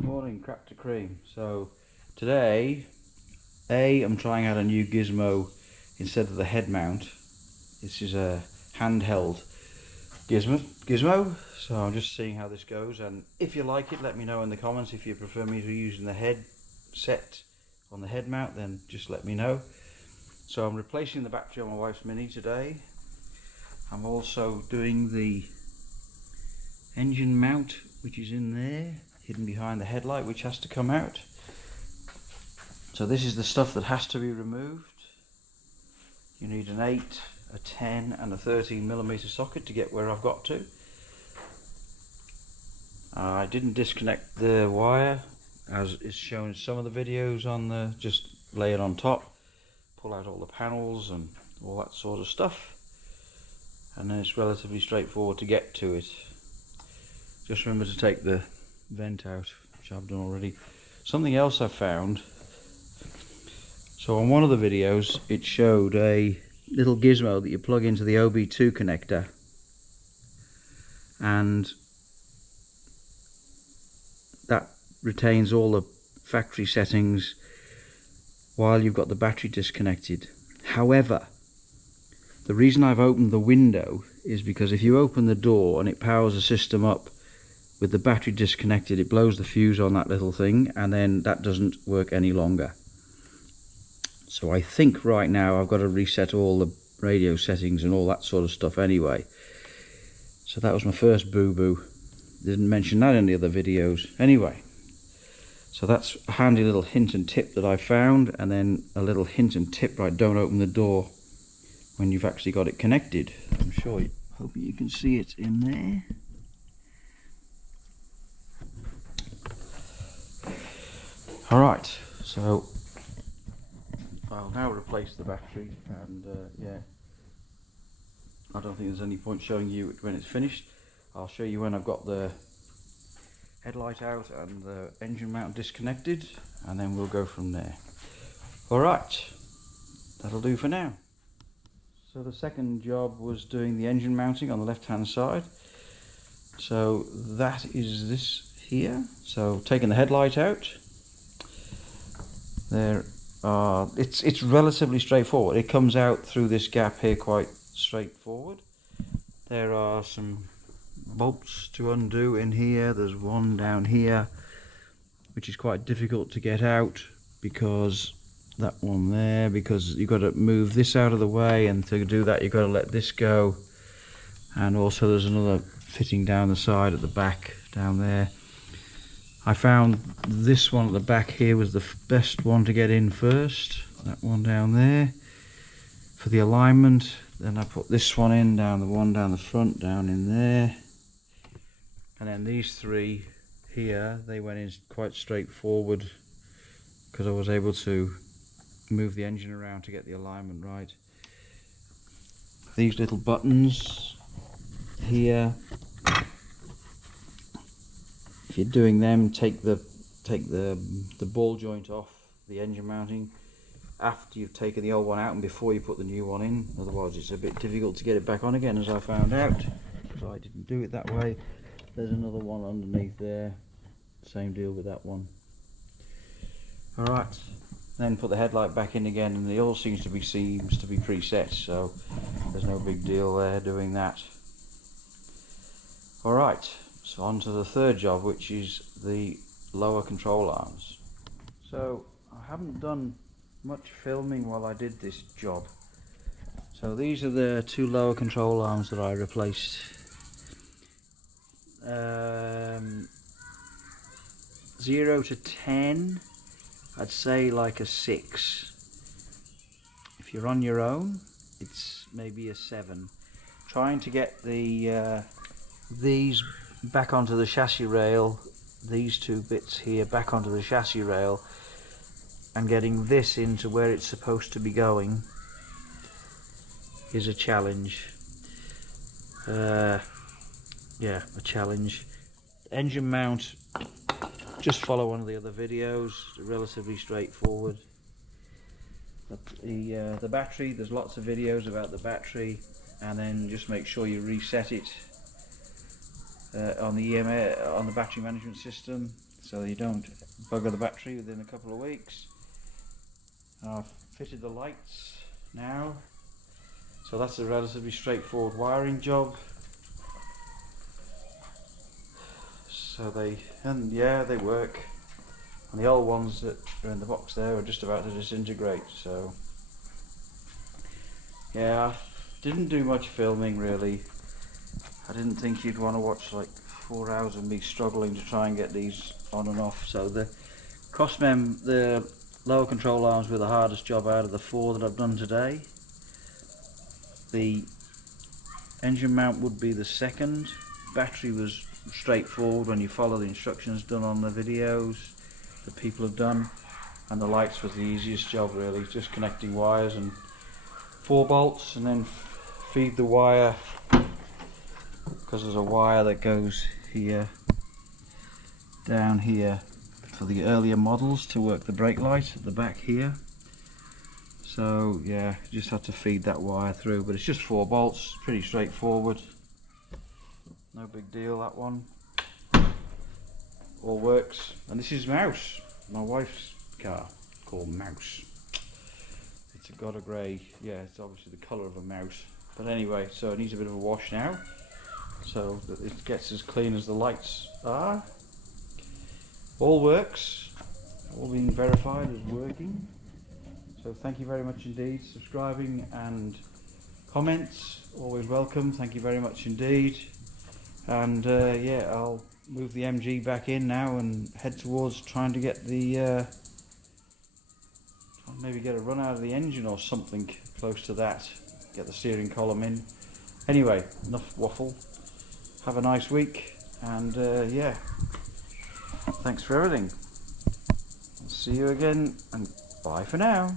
Morning, crack to cream. So today, I'm trying out a new gizmo instead of the head mount. This is a handheld gizmo. So I'm just seeing how this goes, and if you like it, let me know in the comments. If you prefer me to using the head set on the head mount, then just let me know. So I'm replacing the battery on my wife's Mini today. I'm also doing the engine mount, which is in there, hidden behind the headlight, which has to come out. So this is the stuff that has to be removed. You need an 8, a 10 and a 13mm socket to get where I've got to. I didn't disconnect the wire as is shown in some of the videos on the, just lay it on top, pull out all the panels and all that sort of stuff, and then it's relatively straightforward to get to it. Just remember to take the vent out, which I've done already. Something else I found, so on one of the videos it showed a little gizmo that you plug into the OB2 connector, and that retains all the factory settings while you've got the battery disconnected. However, the reason I've opened the window is because if you open the door and it powers the system up with the battery disconnected, it blows the fuse on that little thing, and then that doesn't work any longer. So I think right now I've got to reset all the radio settings and all that sort of stuff anyway. So that was my first boo-boo. Didn't mention that in the other videos. Anyway, so that's a handy little hint and tip that I found, and then a little hint and tip, right, don't open the door when you've actually got it connected. I'm sure, hoping you can see it in there. Alright, so I'll now replace the battery, and yeah, I don't think there's any point showing you when it's finished. I'll show you when I've got the headlight out and the engine mount disconnected, and then we'll go from there. Alright, that'll do for now. So the second job was doing the engine mounting on the left hand side. So that is this here. So taking the headlight out, there are, it's relatively straightforward. It comes out through this gap here quite straightforward. There are some bolts to undo in here. There's one down here which is quite difficult to get out, because that one there, because you've got to move this out of the way, and to do that you've got to let this go. And also there's another fitting down the side at the back down there. I found this one at the back here was the best one to get in first, that one down there for the alignment. Then I put this one in, down the one down the front, down in there, and then these three here, they went in quite straightforward because I was able to move the engine around to get the alignment right. These little buttons here, if you're doing them, take the ball joint off the engine mounting after you've taken the old one out and before you put the new one in, otherwise it's a bit difficult to get it back on again, as I found out, so I didn't do it that way. There's another one underneath there, same deal with that one. Alright, then put the headlight back in again, and it all seems to be preset, so there's no big deal there doing that. Alright, so on to the third job, which is the lower control arms. So I haven't done much filming while I did this job. So these are the two lower control arms that I replaced. 0 to 10, I'd say like a 6. If you're on your own, it's maybe a 7. Trying to get the these back onto the chassis rail, these two bits here back onto the chassis rail, and getting this into where it's supposed to be going is a challenge. Yeah, a challenge. Engine mount, just follow one of the other videos, relatively straightforward. The battery, there's lots of videos about the battery, and then just make sure you reset it on the battery management system. so you don't bugger the battery within a couple of weeks. I've fitted the lights now, so that's a relatively straightforward wiring job. So they work, and the old ones that are in the box there are just about to disintegrate. So yeah, I didn't do much filming really. I didn't think you'd want to watch like 4 hours of me struggling to try and get these on and off. So the crossmem, the lower control arms, were the hardest job out of the 4 that I've done today. The engine mount would be the second. Battery was straightforward when you follow the instructions done on the videos that people have done, and the lights was the easiest job really, just connecting wires and 4 bolts, and then feed the wire, because there's a wire that goes here down here for the earlier models to work the brake light at the back here. So yeah, just had to feed that wire through, but it's just 4 bolts, pretty straightforward, no big deal that one, all works. And this is Mouse, my wife's car, called Mouse. It's got a grey, yeah, it's obviously the colour of a mouse, but anyway, so it needs a bit of a wash now so that it gets as clean as the lights are. All works, all being verified as working. So thank you very much indeed. Subscribing and comments, always welcome. Thank you very much indeed. And yeah, I'll move the MG back in now and head towards trying to get the maybe get a run out of the engine or something close to that. Get the steering column in. Anyway, enough waffle. Have a nice week, and yeah, thanks for everything. I'll see you again, and bye for now.